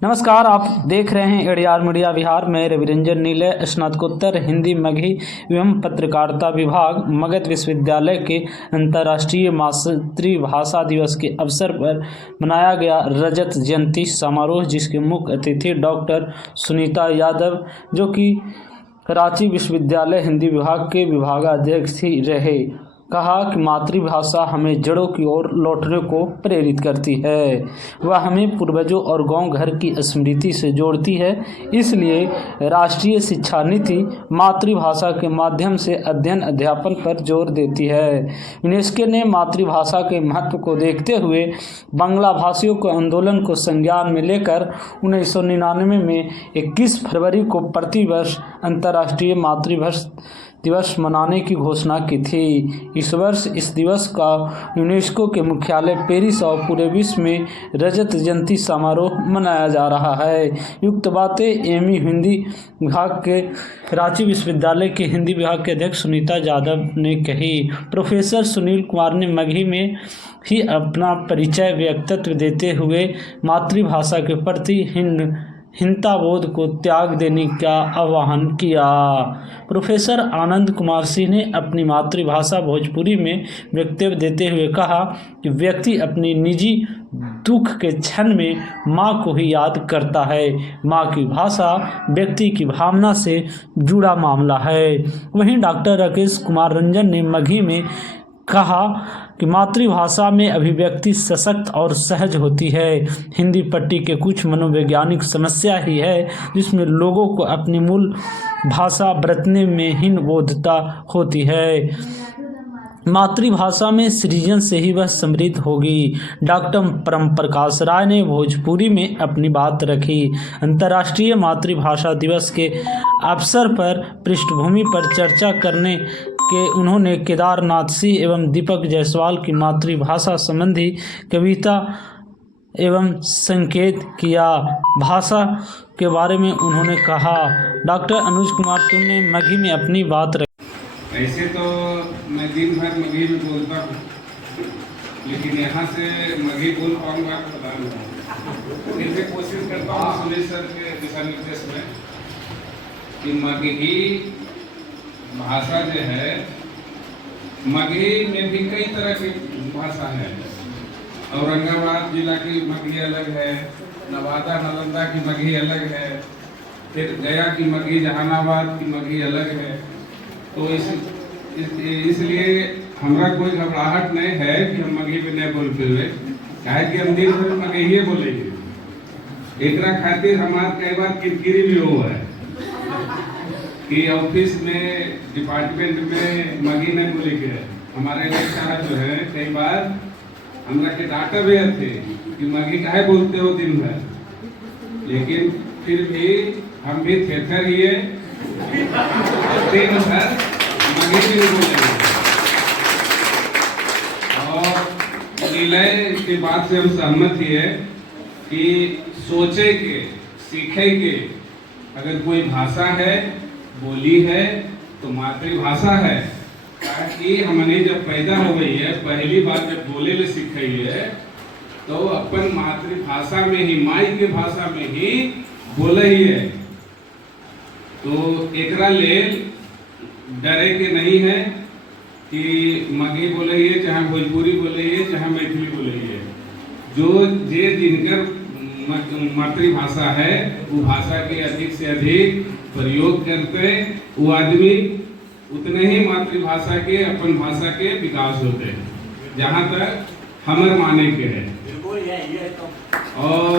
नमस्कार, आप देख रहे हैं एडीआर मीडिया बिहार में। रविरंजन नीले स्नातकोत्तर हिंदी मगही एवं पत्रकारिता विभाग मगध विश्वविद्यालय के अंतर्राष्ट्रीय मातृभाषा दिवस के अवसर पर मनाया गया रजत जयंती समारोह, जिसके मुख्य अतिथि डॉक्टर सुनीता यादव, जो कि रांची विश्वविद्यालय हिंदी विभाग के विभागाध्यक्ष ही रहे, कहा कि मातृभाषा हमें जड़ों की ओर लौटने को प्रेरित करती है। वह हमें पूर्वजों और गांव घर की स्मृति से जोड़ती है। इसलिए राष्ट्रीय शिक्षा नीति मातृभाषा के माध्यम से अध्ययन अध्यापन पर जोर देती है। यूनेस्को ने मातृभाषा के महत्व को देखते हुए बांग्ला भाषियों के आंदोलन को संज्ञान में लेकर 1999 में 21 फरवरी को प्रतिवर्ष अंतर्राष्ट्रीय मातृभाषा दिवस मनाने की घोषणा की थी। इस वर्ष इस दिवस का यूनेस्को के मुख्यालय पेरिस और पूरे विश्व में रजत जयंती समारोह मनाया जा रहा है। युक्त बातें एमई हिंदी विभाग के रांची विश्वविद्यालय के हिंदी विभाग के अध्यक्ष सुनीता यादव ने कही। प्रोफेसर सुनील कुमार ने मगही में ही अपना परिचय व्यक्तित्व देते हुए मातृभाषा के प्रति हिंताबोध को त्याग देने का आह्वान किया। प्रोफेसर आनंद कुमार सिंह ने अपनी मातृभाषा भोजपुरी में वक्तव्य देते हुए कहा कि व्यक्ति अपनी निजी दुख के क्षण में माँ को ही याद करता है। माँ की भाषा व्यक्ति की भावना से जुड़ा मामला है। वहीं डॉक्टर राकेश कुमार रंजन ने मगही में कहा कि मातृभाषा में अभिव्यक्ति सशक्त और सहज होती है। हिंदी पट्टी के कुछ मनोवैज्ञानिक समस्या ही है जिसमें लोगों को अपनी मूल भाषा बरतने में हीन बोधता होती है। मातृभाषा में सृजन से ही वह समृद्ध होगी। डॉक्टर परम प्रकाश राय ने भोजपुरी में अपनी बात रखी। अंतर्राष्ट्रीय मातृभाषा दिवस के अवसर पर पृष्ठभूमि पर चर्चा करने के उन्होंने केदारनाथ सिंह एवं दीपक जायसवाल की मातृभाषा संबंधी कविता एवं संकेत किया। भाषा के बारे में उन्होंने कहा। डॉक्टर अनुज कुमार तुम ने मगही में अपनी बात रखी। ऐसे तो मैं दिन भर मगही में बोलता हूँ, लेकिन यहाँ से मगही बोल पाऊंगा तो पता नहीं। फिर से कोशिश करता हूँ सुनील सर के दिशा निर्देश में कि मगही भाषा जो है, मगही में भी कई तरह की भाषा है। औरंगाबाद जिला की मगही अलग है, नवादा नालंदा की मगही अलग है, फिर गया की मगही, जहानाबाद की मगही अलग है। तो इसलिए हमारा कोई घबराहट नहीं है कि हम मगही पे नहीं बोलते हुए, काहे कि हम दिन भर मगही बोलेंगे। एकरा खातिर हमारा कई बार किरकिरी भी हुआ है कि ऑफिस में डिपार्टमेंट में मगही नहीं बोले गए। हमारे साहब जो है कई बार हमरा के डांटा भी थे कि मगही काहे बोलते हो दिन भर, लेकिन फिर भी हम भी थेथर ही है, दिन भर मगही भी बोलेंगे। और निलय की बात से हम सहमत ही है कि सोचे के सीखे के अगर कोई भाषा है, बोली है, तो मातृभाषा है। ताकि हमने जब पैदा हो गई है, पहली बार जब बोले ले सीखी है, तो अपन मातृभाषा में ही, माई के भाषा में ही बोले ही है। तो एकरा ले डरे के नहीं है कि मगही बोले ही है, चाहे भोजपुरी बोले ही है, चाहे मैथिली बोले ही है। जो जिनकर मातृभाषा है वो भाषा के अधिक से अधिक प्रयोग करते, वो आदमी उतने ही मातृभाषा के, अपन भाषा के विकास होते हैं, जहाँ तक हमर माने के है। और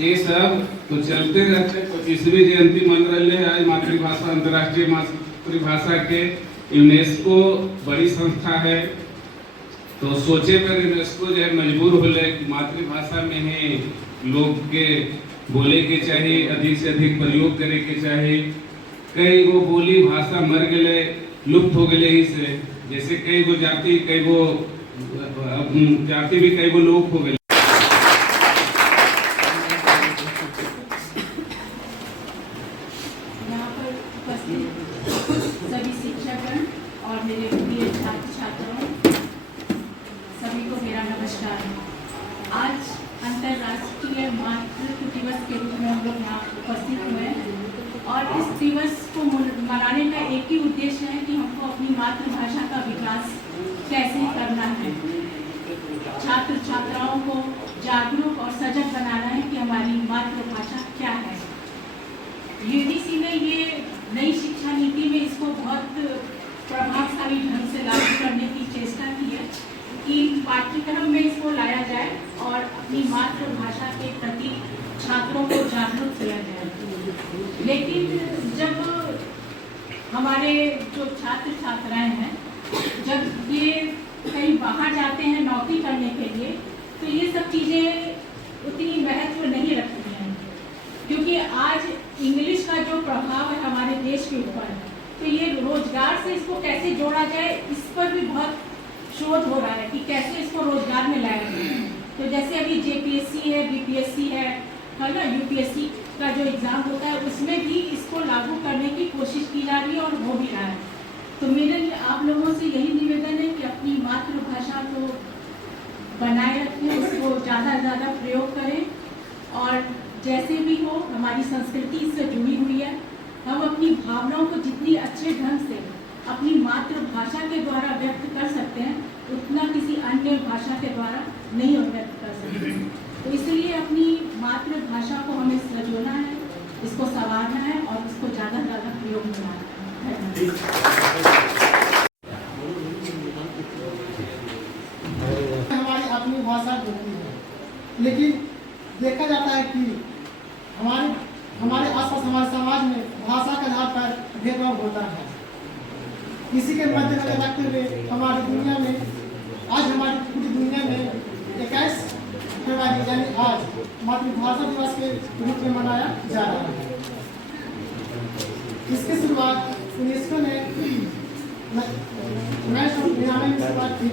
ये सब तो चलते रहते। 25वीं जयंती मन रहे है आज मातृभाषा, अंतर्राष्ट्रीय मातृभाषा के। यूनेस्को बड़ी संस्था है, तो सोचे पर यूनेस्को जो है मजबूर होले कि मातृभाषा में ही लोग के बोले के चाहिए, अधिक से अधिक प्रयोग करे के चाहिए। कई वो बोली भाषा मर गए, लुप्त हो गए ही से, जैसे कई वो जाति भी कई वो लोग हो गए। यहाँ पर उपस्थित सभी शिक्षकगण और मेरे प्रिय छात्र छात्राओं, सभी को मेरा नमस्कार। आज अंतर्राष्ट्रीय मातृ दिवस के रूप में हम लोग यहाँ उपस्थित हुए हैं। और इस दिवस को मनाने का एक ही उद्देश्य है कि हमको अपनी मातृभाषा का विकास कैसे करना है, छात्र छात्राओं को जागरूक और सजग बनाना है कि हमारी मातृभाषा क्या है। यूजीसी ने ये नई शिक्षा नीति में इसको बहुत प्रभावशाली ढंग से लागू करने की चेष्टा की है कि पाठ्यक्रम में इसको लाया जाए और अपनी मातृभाषा के प्रति छात्रों को जागरूक किया जाए। लेकिन जब हमारे जो छात्र छात्राएं हैं, जब ये कहीं बाहर जाते हैं नौकरी करने के लिए, तो ये सब चीज़ें उतनी महत्व नहीं रखती हैं, क्योंकि आज इंग्लिश का जो प्रभाव है हमारे देश के ऊपर, तो ये रोजगार से इसको कैसे जोड़ा जाए, इस पर भी बहुत शोध हो रहा है कि कैसे इसको रोजगार में लाया जाए। तो जैसे अभी जेपीएससी है, बीपीएससी है ना, यूपीएससी का जो एग्ज़ाम होता है, उसमें भी इसको लागू करने की कोशिश की जा रही है और हो भी रहा है। तो मेरे आप लोगों से यही निवेदन है कि अपनी मातृभाषा को बनाए रखें, उसको ज़्यादा से ज़्यादा प्रयोग करें और जैसे भी हो हमारी संस्कृति इससे जुड़ी हुई है। हम अपनी भावनाओं को जितनी अच्छे ढंग से अपनी मातृभाषा के द्वारा व्यक्त कर सकते हैं, उतना किसी अन्य भाषा के द्वारा नहीं व्यक्त कर सकते। तो इसलिए अपनी मातृभाषा को हमें सजोना है, इसको संवारना है और इसको ज़्यादा से ज़्यादा प्रयोग में लाना है। हमारी अपनी भाषा होती है, लेकिन देखा जाता है कि हमारे आसपास हमारे समाज में भाषा के आधार पर भेदभाव होता है। इसी के मद्देनजर रखते हुए हमारी दुनिया में आज हमारी पूरी दुनिया में 21 फरवरी यानी आज मातृभाषा दिवस के रूप में मनाया जा रहा है। इसकी शुरुआत यूनेस्को ने 1999 में शुरुआत की,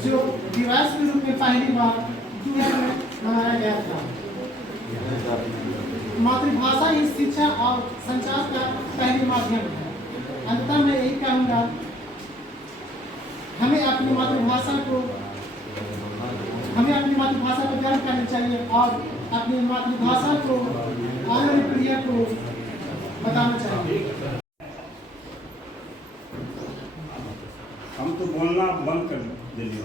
जो दिवस के रूप में पहली बार दुनिया में मनाया गया था। मातृभाषा ही शिक्षा और संचार का पहली माध्यम है। अंततः मैं यही कहूँगा, हमें अपनी मातृभाषा को गर्व करनी चाहिए और अपनी मातृभाषा को आने वाली पीढ़ियों को बताना चाहिए। हम तो बोलना बंद कर दिए,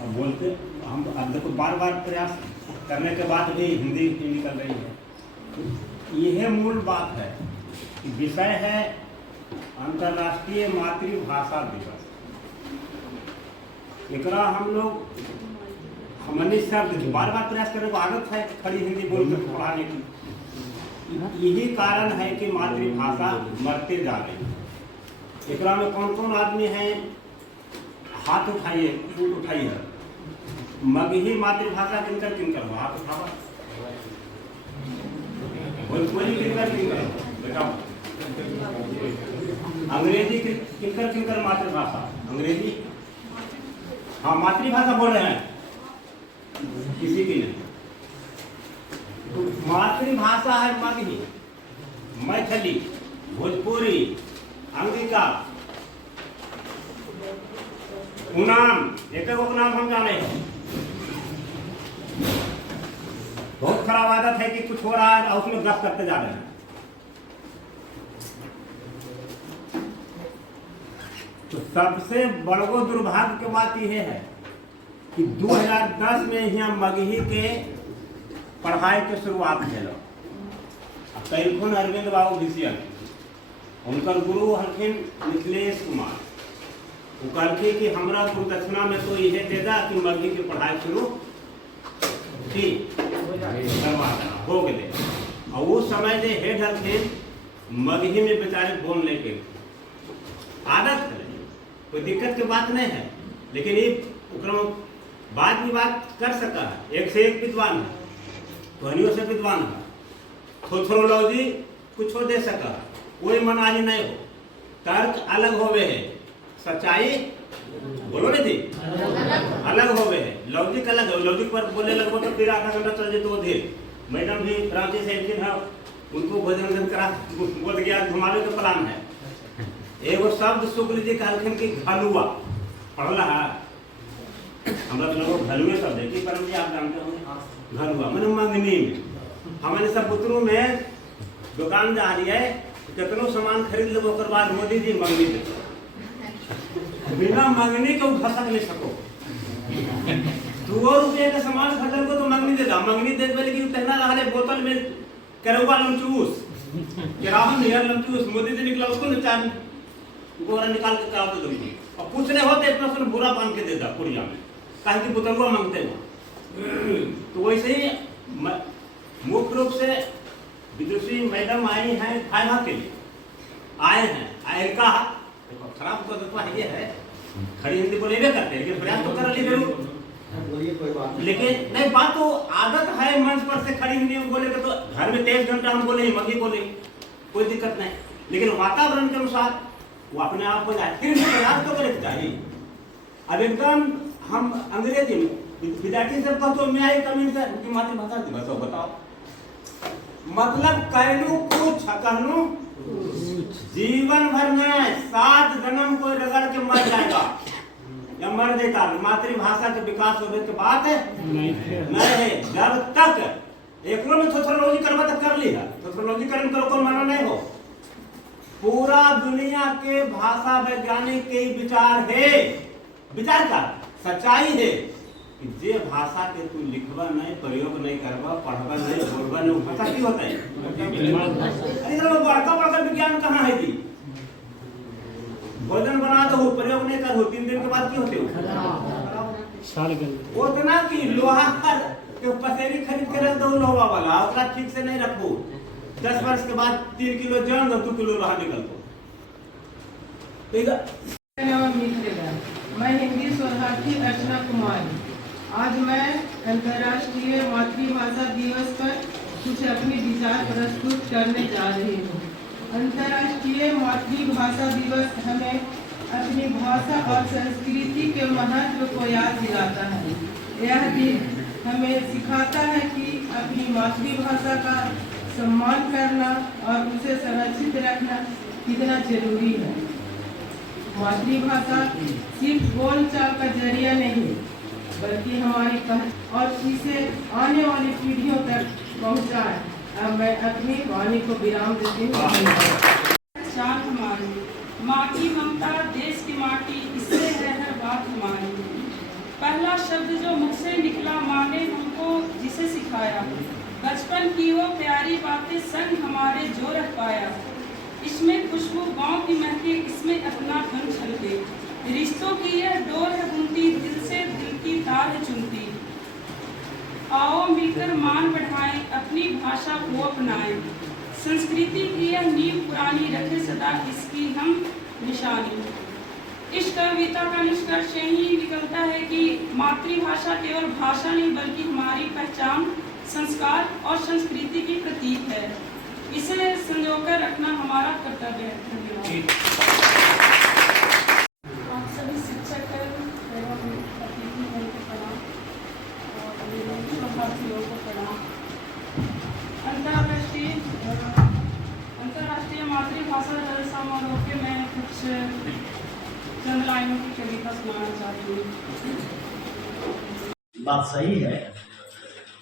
अब बोलते हम अब देखो बार बार प्रयास करने के बाद भी हिंदी निकल रही है। यह मूल बात है कि विषय है अंतर्राष्ट्रीय मातृभाषा दिवस। एकरा हम लोग हमने शब्द बार बार प्रयास करने को आदत है खड़ी हिंदी बोलकर पढ़ाने की। यही कारण है कि मातृभाषा मरते जा रही है। एकरा में कौन कौन आदमी हैं, हाथ उठाइए, फूट उठाइए। मगही मातृभाषा किनकर किनकर हो, हाथ उठाओ। भोजपुरी किनकर किनकर बताओ। अंग्रेजी किनकर किनकर मातृभाषा, अंग्रेजी हाँ मातृभाषा बोल रहे हैं, किसी की नहीं। तो मातृभाषा है मगही, मैथिली, भोजपुरी, अंगिका, उनाम, एक नाम हम जाने हैं। बहुत खराब आदत है कि कुछ हो रहा है और उसमें गप करते जा रहे हैं। तो सबसे बड़ो दुर्भाग्य की बात यह है कि 2010 में यहाँ मगही के पढ़ाई के शुरुआत भेल। कैलखुन अरविंद बाबू भिसियन, उनकर गुरु हलखिन मिथिलेश कुमार। वो कहलखिन कि हमरा गुरुदक्षिणा में तो यह देगा कि मगही की पढ़ाई शुरू की करवा देना हो गए। और उस समय जे हेड हलखिन मगही में बेचारे बोलने के आदत है, कोई दिक्कत की बात नहीं है। लेकिन ये बात भी बात कर सका है, एक से एक विद्वान है, ध्वनियों से विद्वान है, थोथोलॉजी कुछ हो दे सका, कोई मनाही नहीं हो, तर्क अलग होवे है, सच्चाई बोलो नहीं थी अलग होवे है, लौकिक अलग है। लौकिक पर बोले लगभग तो फिर आधा घंटा चल जाए तो धीरे। मैडम भी रांची से एक है, उनको भोजन करा बोध गया घुमावे का प्लान है। एगो शब्द शुक्ल जी कहलखिन कि घलुआ पढ़ला है, हम लोग घलुए शब्द है कि परम जी आप जानते होंगे। घर हुआ मैंने मंगनी में हमारे सब पुत्रों में दुकान जा रही है कितनो सामान खरीद लो ओकर बाद मोदी जी मंगनी दे बिना मंगनी के घसक नहीं सको 2 रुपये का सामान खरीद को तो मंगनी दे दा मंगनी दे दे लेकिन कहना रहा है बोतल में करवा लमचूस केरावन नियर लमचूस मोदी जी निकला उसको निचान गोरा निकाल के कराव दे दूंगी और कुछ नहीं होते इतना सुन बुरा पान के दे दा कुड़िया में कहीं की बोतल को मांगते हैं तो वैसे ही मुख्य रूप से विदुषी मैडम आई हैं फायदा के लिए आए हैं आए का खराब तो देखो ये है खड़ी हिंदी बोलेबे करते हैं लेकिन प्रयास तो कर ली बोलिए कोई बात लेकिन नहीं बात तो आदत है मंच पर से खड़ी हिंदी में बोले तो घर में 23 घंटा हम बोले मगी बोले कोई दिक्कत नहीं लेकिन वातावरण के अनुसार वो अपने आप को जाए फिर प्रयास तो करे चाहिए। अब एकदम हम अंग्रेजी में विद्यार्थी से कहते मैं आई कमी सर उनकी मातृभाषा थी बस बताओ मतलब कहलू कुछ कहलू जीवन भर में 7 जन्म कोई रगड़ के मर जाएगा या मर देता मातृभाषा के विकास होने के बाद नहीं है जब तक एक में सोशियोलॉजी करवा तक कर लिया सोशियोलॉजी करने करो कोई माना नहीं हो पूरा दुनिया के भाषा वैज्ञानिक के विचार है विचार का सच्चाई है कि जे भाषा के तू लिखवा नहीं प्रयोग नहीं करवा पढ़वा नहीं बोलवा नहीं भाषा की होता है अरे तो बड़का बड़का विज्ञान कहाँ है जी भोजन बना दो प्रयोग नहीं करो 3 दिन के बाद की होते हो उतना की लोहा के पसेरी खरीद के रख दो लोहा वाला उसका ठीक से नहीं रखो 10 वर्ष के बाद 3 किलो जन और 2 किलो लोहा निकल दो। मैं हिंदी शोधार्थी अर्चना कुमारी आज मैं अंतर्राष्ट्रीय मातृभाषा दिवस पर कुछ अपने विचार प्रस्तुत करने जा रही हूँ। अंतर्राष्ट्रीय मातृभाषा दिवस हमें अपनी भाषा और संस्कृति के महत्व को याद दिलाता है। यह दिन हमें सिखाता है कि अपनी मातृभाषा का सम्मान करना और उसे संरक्षित रखना कितना जरूरी है। मातृभाषा सिर्फ बोलचाल का जरिया नहीं बल्कि हमारी और इसे आने वाली पीढ़ियों तक पहुंचाए। अब मैं अपनी वाणी को विराम देती हूँ। शान हमारी माँ की ममता देश की माटी इससे है हर बात हमारी। पहला शब्द जो मुख से निकला माँ ने हमको जिसे सिखाया बचपन की वो प्यारी बातें संग हमारे जो रख पाया। इसमें खुशबू गांव की महके इसमें अपना धन छलके। रिश्तों की यह डोर है बुनती दिल से दिल की तार है चुनती। आओ मिलकर मान बढ़ाएं अपनी भाषा को अपनाएं। संस्कृति की यह नींव पुरानी रखे सदा इसकी हम निशानी। इस कविता का निष्कर्ष यही निकलता है कि मातृभाषा केवल भाषा नहीं बल्कि हमारी पहचान संस्कार और संस्कृति की प्रतीक है। इसे संजोकर रखना हमारा कर्तव्य है। धन्यवाद। आप सभी शिक्षक एवं अतिथियों को प्रणाम और शोधार्थियों को प्रणाम। अंतर्राष्ट्रीय मातृभाषा दिवस समारोह के मैं कुछ चंद लाइनों की कविता सुनाना चाहती हूँ। बात सही है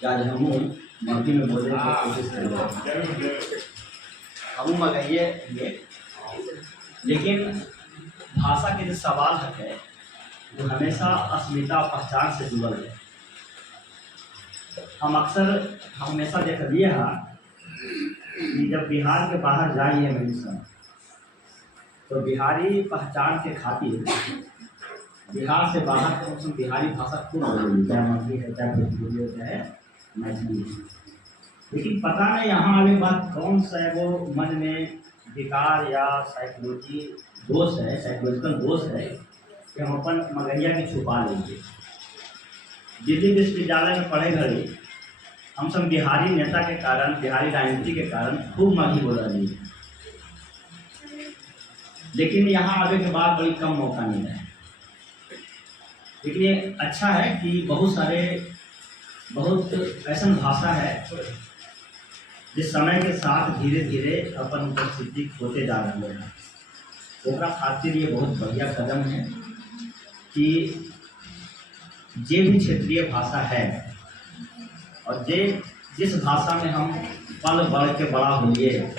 कि आज हम मगही में बोलने की कोशिश करेंगे। हम मगहिए ये लेकिन भाषा के जो सवाल है वो हमेशा अस्मिता पहचान से जुड़ल है। हम हमेशा देख लिए हैं कि जब बिहार के बाहर जाइए मनुष्य तो बिहारी पहचान के खातिर बिहार से बाहर कम से कम बिहारी भाषा खूब बोली, चाहे मगही है, चाहे भोजपुरी है, चाहे मैथिली। लेकिन पता नहीं यहाँ आने के बाद कौन सा वो मन में विकार या साइकोलॉजी दोष है, साइकोलॉजिकल दोष है कि हम अपन मगहिया के छुपा लेंगे। दिल्ली विश्वविद्यालय में पढ़े घड़ी हम सब बिहारी नेता के कारण, बिहारी राजनीति के कारण खूब मगही बोल रही है, लेकिन यहाँ आने के बाद बड़ी कम मौका मिला है। लेकिन ये अच्छा है कि बहुत ऐसा भाषा है जिस समय के साथ धीरे धीरे अपन उपस्थिति होते जा रहे हैं। ओकरा खातिर ये बहुत बढ़िया कदम है कि जे भी क्षेत्रीय भाषा है और जिस भाषा में हम पल बढ़ के बड़ा होइए,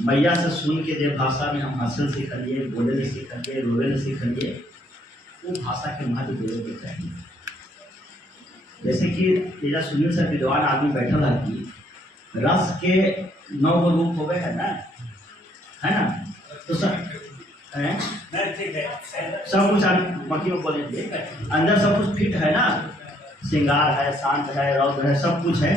मैया से सुन के जो भाषा में हम हंसल सीखलिए, बोले नहीं सीखलिए, रोवे नहीं सीखलिए, वो भाषा के महत्व देवे के चाहिए। जैसे कि तेरा सुनील से विद्वान आदमी बैठल है कि रस के 9 रूप हो गए है ना, तो सब कुछ बाकी में बोलेंगे, अंदर सब कुछ फिट है ना, श्रृंगार है, शांत है, रौद्र है, सब कुछ है।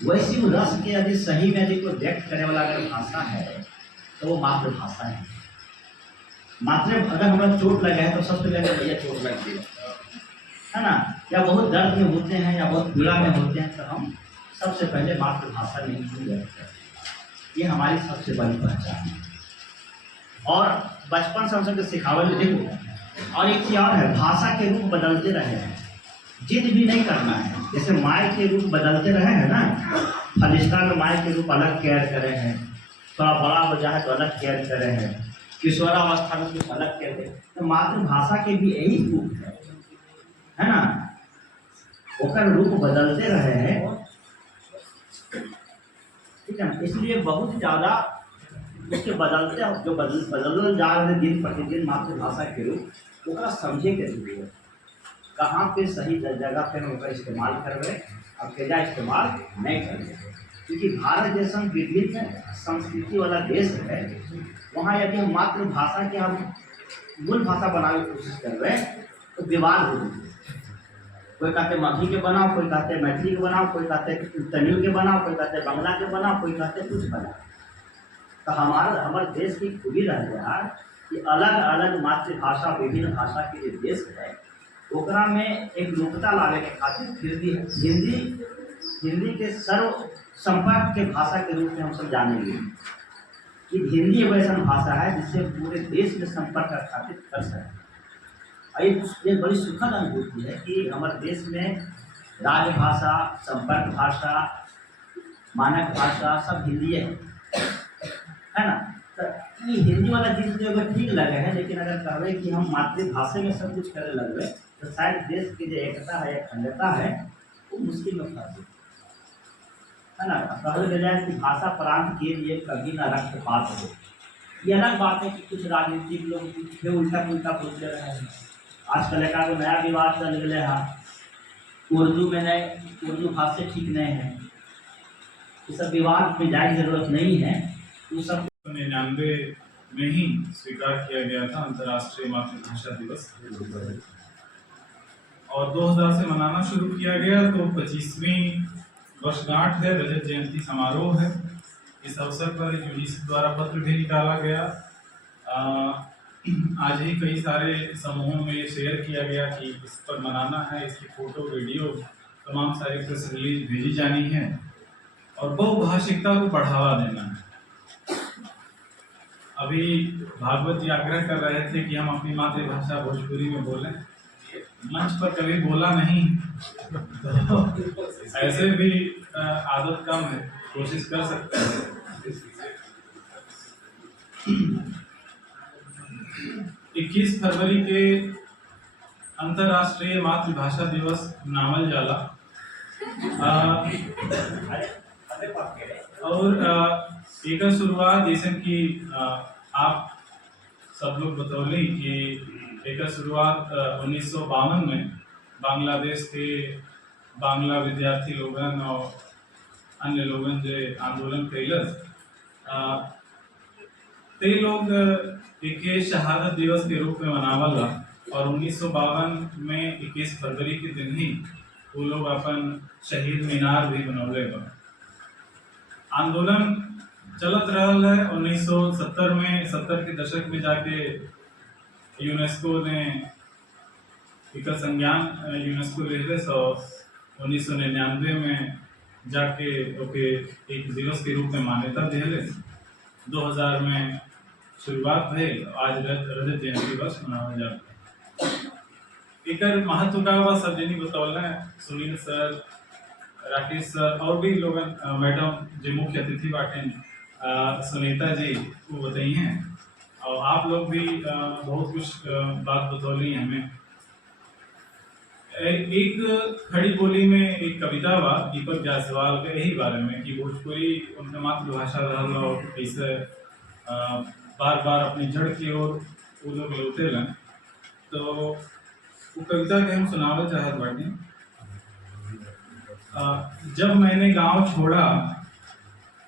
वैसी वो रस के यदि सही में यदि कोई व्यक्त करने वाला अगर भाषा है तो वो मातृभाषा है। मात्र अगर हमें चोट लगा है तो सबसे पहले भैया चोट लगती है ना, या बहुत दर्द में होते हैं या बहुत पीड़ा में होते हैं तो हम सबसे पहले मातृभाषा में ही व्यक्त करते हैं। ये हमारी सबसे बड़ी पहचान है और बचपन से हम सबके सिखावल देखो। और एक चीज और है, भाषा के रूप बदलते रहे हैं, जिद भी नहीं करना है। जैसे माय के रूप बदलते रहे हैं ना, फलिश्ता में माय के रूप अलग केयर करे हैं, थोड़ा बड़ा हो जाए तो अलग केयर करे हैं, किशोरावस्था में कुछ अलग केयर है, तो मातृभाषा के भी यही रूप है ना, ओकर रूप बदलते रहे हैं। ठीक है, इसलिए बहुत ज़्यादा उसके बदलते जो बदल जा रहे दिन प्रतिदिन मातृभाषा के रूप ओकरा समझे के लिए कहाँ पे सही जगह पे हम ओकर इस्तेमाल करबे और केजा इस्तेमाल नहीं करबे। क्योंकि भारत जैसा विभिन्न संस्कृति वाला देश है, वहाँ यदि हम मातृभाषा के हम मूल भाषा बनाने की कोशिश करबे तो विवाद हो जाए। कोई कहते मगही के बनाओ, कोई कहते मैथिली के बनाओ, कोई कहते तमिल के बनाओ, कोई कहते बांग्ला के बनाओ, कोई कहते कुछ बनाओ। तो हमारे देश की खूबी रह गया कि अलग अलग मातृभाषा विभिन्न भाषा के जो देश है ओकरा में एक लोकता लाने के खातिर फिर भी हिंदी के सर्व संपर्क के भाषा के रूप में हम सब जानेंगे कि हिंदी एक ऐसा भाषा है जिससे पूरे देश में संपर्क का स्थापित कर सके। ये बड़ी सुखद अनुभूति है कि हमारे देश में राजभाषा, संपर्क भाषा, मानक भाषा सब हिंदी है ना। तो ये हिंदी वाला चीज़ जो अगर ठीक लगे है, लेकिन अगर कहे कि हम मातृभाषा में सब कुछ करने लगे तो शायद देश की जो एकता है, अखंडता है, वो मुश्किल में फंस है ना। कहल जाए कि भाषा प्रांत के लिए कभी ना रक्तपात हो। ये अलग बात है कि कुछ राजनीतिक लोग कुछ उल्टा पुल्टा बोलते रहे हैं। आजकल एक नया विवाद चल गए है, उर्दू में नहीं, उर्दू भाषा ठीक नहीं है। ये सब विवाद में जाने की जरूरत नहीं है। वो सब 1999 में ही स्वीकार किया गया था अंतर्राष्ट्रीय मातृभाषा दिवस, और 2000 से मनाना शुरू किया गया। तो 25वीं वर्षगांठ है, रजत जयंती समारोह है। इस अवसर पर यूनिसेफ द्वारा पत्र भी निकाला गया। आज ही कई सारे समूहों में ये शेयर किया गया कि इस पर मनाना है, इसकी फोटो वीडियो तमाम सारी प्रेस रिलीज भेजी जानी है और बहुभाषिकता को बढ़ावा देना है। अभी भागवत जी आग्रह कर रहे थे कि हम अपनी मातृभाषा भोजपुरी में बोलें, मंच पर कभी बोला नहीं तो ऐसे भी आदत कम है, कोशिश कर सकते हैं। 21 फरवरी के अंतर्राष्ट्रीय मातृभाषा दिवस मनावल जाला और एक शुरुआत जैसे कि आप सब लोग बतौली कि एक शुरुआत 1952 में बांग्लादेश के बांग्ला विद्यार्थी लोगन और अन्य लोगन जो आंदोलन कैलस, ते लोग एक शहादत दिवस के रूप में मनावल और 1952 में 21 फरवरी के दिन ही वो लोग अपन शहीद मीनार भी बनौले बा। आंदोलन चलत रहा है। 1970 में 70 के दशक में जाके यूनेस्को ने एक संज्ञान यूनेस्को ले और 1999 में जाके ओके एक दिवस के रूप में मान्यता दिले। 2000 में शुरुआत भइल, आज रजत जयंती दिवस मनावल जाता है। एक महत्व का बा सब जनी बतौल है, सुनील सर, राकेश सर और भी लोग, मैडम जो मुख्य अतिथि बाटे सुनीता जी वो बताई हैं, और आप लोग भी बहुत कुछ बात बतौली हमें। एक खड़ी बोली में एक कविता बा दीपक जायसवाल के यही बारे में कि भोजपुरी उनका मातृभाषा रहल और कैसे बार बार अपनी जड़ की ओर वो लोग लौटे रहें। तो वो कविता के हम सुनावल चाहत बाटी। जब मैंने गांव छोड़ा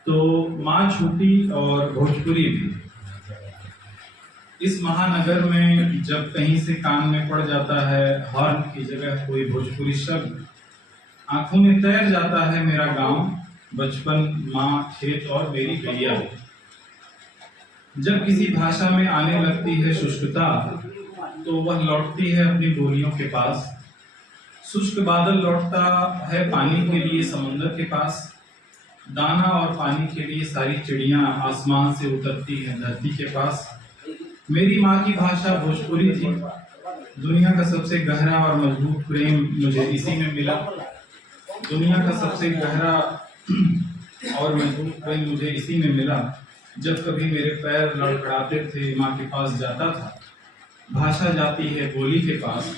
तो माँ छूटी और भोजपुरी भी। इस महानगर में जब कहीं से कान में पड़ जाता है हॉर्न की जगह कोई भोजपुरी शब्द, आंखों में तैर जाता है मेरा गांव, बचपन, माँ, खेत और मेरी गैया। जब किसी भाषा में आने लगती है शुष्कता तो वह लौटती है अपनी बोलियों के पास। शुष्क बादल लौटता है पानी के लिए समुद्र के पास। दाना और पानी के लिए सारी चिड़ियां आसमान से उतरती हैं धरती के पास। मेरी माँ की भाषा भोजपुरी थी। दुनिया का सबसे गहरा और मजबूत प्रेम मुझे इसी में मिला। दुनिया का सबसे गहरा और मजबूत प्रेम मुझे इसी में मिला। जब कभी मेरे पैर लड़खड़ाते थे माँ के पास जाता था। भाषा जाती है बोली के पास।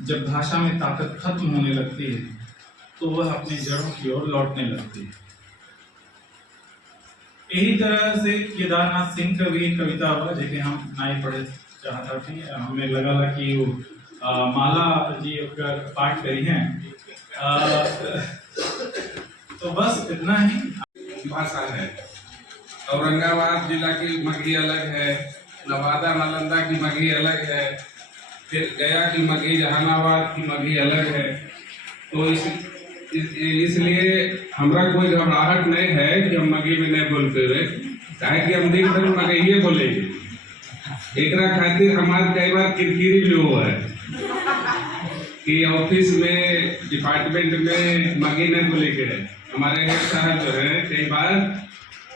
जब भाषा में ताकत खत्म होने लगती है तो वह अपनी जड़ों की ओर लौटने लगती है। यही तरह से केदारनाथ सिंह का भी कविता हुआ जिसे हम नहीं पढ़े चाहता थी। हमें लगा कि वो माला जी का पाठ करी हैं। तो बस इतना ही भाषा है। औरंगाबाद जिला की मगही अलग है, नवादा नालंदा की मगही अलग है, फिर गया की मगही, जहानाबाद की मगही अलग है। तो इसलिए हमरा कोई घबराहट नहीं है कि हम मगही में नहीं बोलते हुए, काहे कि हम दिन भर मगहिए बोलेंगे। एकरा खातिर हमारे कई बार किरकिरी भी हुआ है कि ऑफिस में, डिपार्टमेंट में मगही नहीं बोले के है। हमारे हेड साहब जो है कई बार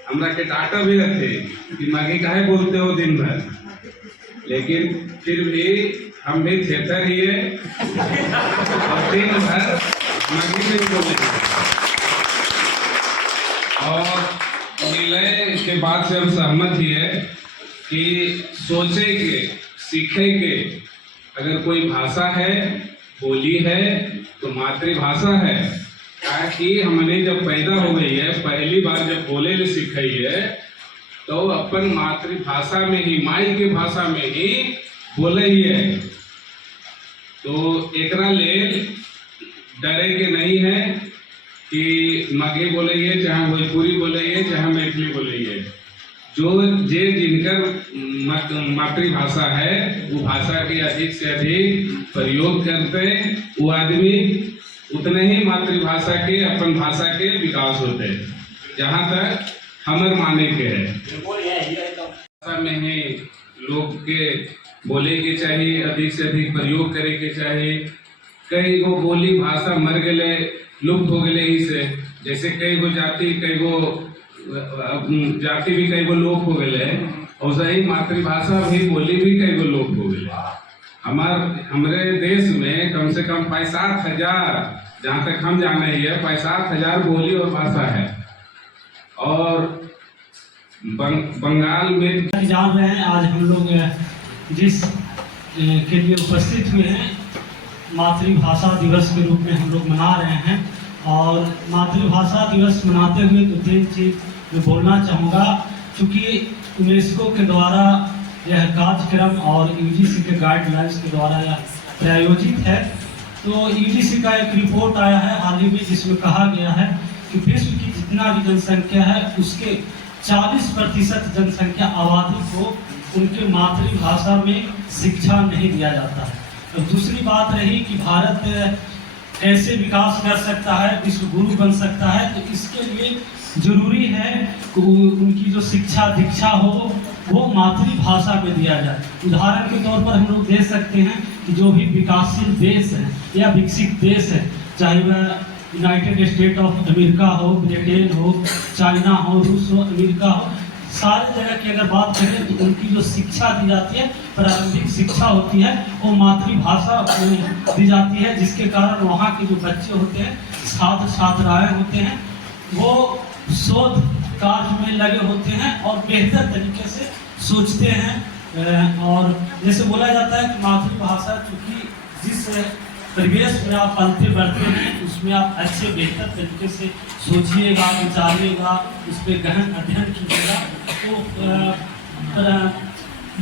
हमरा के डाटा भी रखे कि मगही काहे बोलते हो दिन भर, लेकिन फिर भी हम भी थिएटर ही है और दिन भर मगही में बोले। और मिले के बाद से हम सहमत ही है कि सोचे के, सीखे के, अगर कोई भाषा है, बोली है तो मातृभाषा है। ताकि हमने जब पैदा हो गई है, पहली बार जब बोले ले सीखी है तो अपन मातृभाषा में ही, माई की भाषा में ही बोले ही है। तो एकरा ले डरे के नहीं है कि मगही बोलिए, चाहे भोजपुरी बोलिए, चाहे मैथिली बोलिए। जो जिनकर मातृभाषा है वो भाषा के अधिक से अधिक प्रयोग करते हैं, वो आदमी उतने ही मातृभाषा के, अपन भाषा के विकास होते हैं। जहाँ तक हमर माने के है, भाषा में ही लोग के बोले के चाहिए, अधिक से अधिक प्रयोग करे के चाहिए। कई गो बोली भाषा मर गए, लुप्त हो गए इसे। जैसे कई गो जाति, कई गो जाति भी कई गो लोप हो गए, और सही मातृभाषा भी, बोली भी कई गो लोप हो गए। हमारे देश में कम से कम 65,000, जहाँ तक हम जाने ही है, 65,000 बोली और भाषा है। और बंगाल में जान रहे हैं आज हम लोग जिस के लिए उपस्थित हुए हैं, मातृभाषा दिवस के रूप में हम लोग मना रहे हैं। और मातृभाषा दिवस मनाते हुए तो तीन चीज़ मैं बोलना चाहूँगा। चूँकि यूनेस्को के द्वारा यह कार्यक्रम और यूजीसी के गाइडलाइंस के द्वारा यह प्रायोजित है, तो यूजीसी का एक रिपोर्ट आया है हाल ही में जिसमें कहा गया है कि विश्व की जितना भी जनसंख्या है उसके 40% जनसंख्या आबादी को उनके मातृभाषा में शिक्षा नहीं दिया जाता है। तो दूसरी बात रही कि भारत कैसे विकास कर सकता है, विश्व गुरु बन सकता है, तो इसके लिए जरूरी है कि उनकी जो शिक्षा दीक्षा हो वो मातृभाषा में दिया जाए। उदाहरण के तौर पर हम लोग दे सकते हैं कि जो भी विकासशील देश है या विकसित देश है, चाहे वह यूनाइटेड स्टेट ऑफ अमेरिका हो, ब्रिटेन हो, चाइना हो, रूस हो, अमेरिका हो, सारे जगह की अगर बात करें तो उनकी जो शिक्षा दी जाती है, प्रारंभिक शिक्षा होती है, वो मातृभाषा में दी जाती है, जिसके कारण वहाँ के जो बच्चे होते हैं, छात्र छात्राएँ होते हैं, वो शोध कार्य में लगे होते हैं और बेहतर तरीके से सोचते हैं और जैसे बोला जाता है कि मातृभाषा चूँकि जिस परिवेश में आप पलते बढ़ते हैं उसमें आप अच्छे बेहतर तरीके से सोचिएगा, विचारिएगा, उस पर गहन अध्ययन कीजिएगा, तो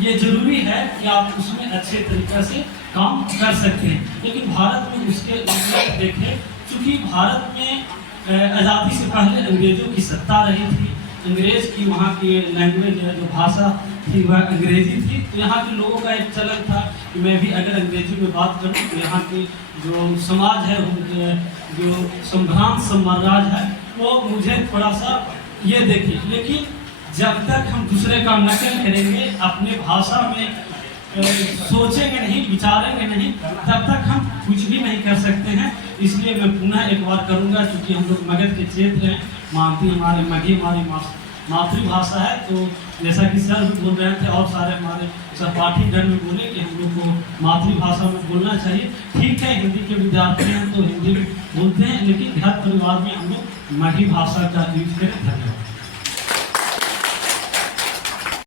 ये जरूरी है कि आप उसमें अच्छे तरीके से काम कर सकते हैं। लेकिन भारत में उसके उल्टा देखें, चूँकि भारत में आज़ादी से पहले अंग्रेज़ों की सत्ता रही थी, अंग्रेज़ की वहाँ की लैंग्वेज जो भाषा थी वह अंग्रेज़ी थी, तो यहाँ के लोगों का एक चलन था कि मैं भी अगर अंग्रेज़ी में बात करूँ तो यहाँ की जो समाज है, जो संभ्रांत साम्राज्य है, वो मुझे थोड़ा सा ये देखे। लेकिन जब तक हम दूसरे का नकल करेंगे, अपने भाषा में सोचेंगे नहीं, विचारेंगे नहीं, तब तक हम कुछ भी नहीं कर सकते हैं। इसलिए मैं पुनः एक बार करूँगा, क्योंकि हम लोग मगध के क्षेत्र हैं, मानती हमारे मगही हमारी मातृभाषा है, तो जैसा कि सर बोल रहे थे और सारे हमारे सहपाठीगण में बोले कि हम लोग को मातृभाषा में बोलना चाहिए। ठीक है, हिंदी के विद्यार्थी हैं तो हिंदी में बोलते हैं, लेकिन घर परिवार में हम लोग मगही भाषा का यूज करें। धन्यवाद।